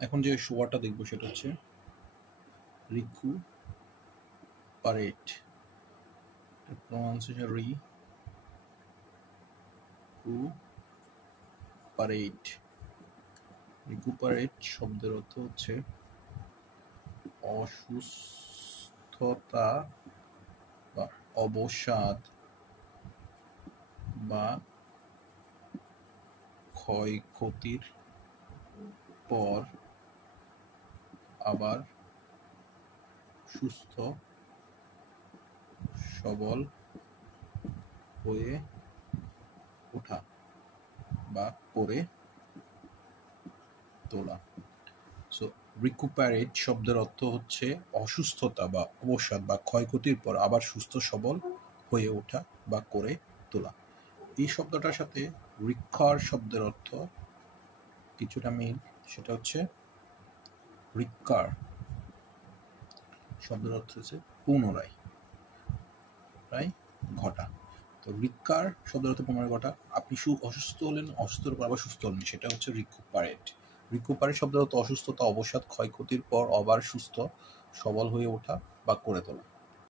এখন যে ওয়ার্ডটা দেখবো সেটা হচ্ছে রিকুপারেট। প্রনাউন্সিয়েশন রিকুপারেট শব্দের অর্থ হচ্ছে অসুস্থতা বা অবসাদ বা ক্ষয়ক্ষতির পর আবার সুস্থ সবল হয়ে ওঠা বা করে তোলা। সো রিকুপারেট শব্দের অর্থ হচ্ছে অসুস্থতা বা অবসাদ বা ক্ষয়ক্ষতির পর আবার সুস্থ সবল হয়ে ওঠা বা করে তোলা। এই শব্দটার সাথে রিকভার শব্দের অর্থ কিছুটা মিল, সেটা হচ্ছে রিকার শব্দের অর্থ হচ্ছে পুনরায় ঘটা। তো রিকার শব্দের অর্থ পুনরায় ঘটা। আপনি অসুস্থ হলেন, অসুস্থর পর আবার সুস্থ হলেন, সেটা হচ্ছে রিকুপারেট। রিকুপারেট শব্দের অর্থ অসুস্থতা, অবসাদ, ক্ষয়ক্ষতির পর আবার সুস্থ সবল হয়ে ওঠা বা করে তোলা।